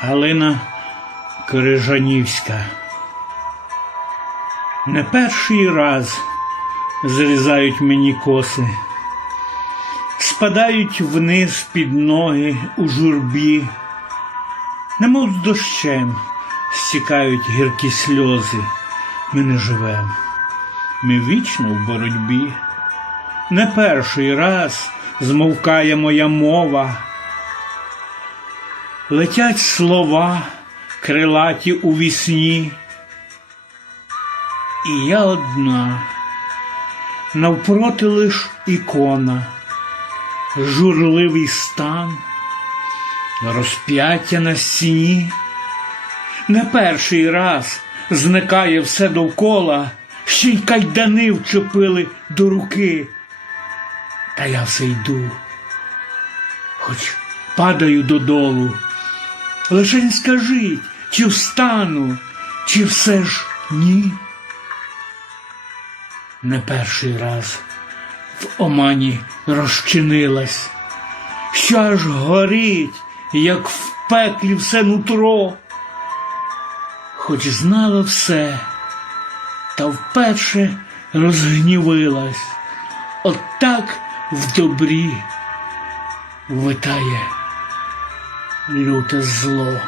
Галина Крижанівська. Не перший раз зрізають мені коси, спадають вниз під ноги у журбі, немов з дощем стікають гіркі сльози. Ми не живем, ми вічно в боротьбі. Не перший раз змовкає моя мова. Летять слова, крилаті у вісні. І я одна, навпроти лиш ікона, журливий стан, розп'яття на стіні. Не перший раз зникає все довкола, ще й кайдани вчепили до руки. Та я все йду, хоч падаю додолу. Лишень скажіть, чи встану, чи все ж ні? Не перший раз в омані розчинилась, що аж горить, як в пеклі все нутро. Хоч знала все, та вперше розгнівилась, от так в добрі витає люте зло.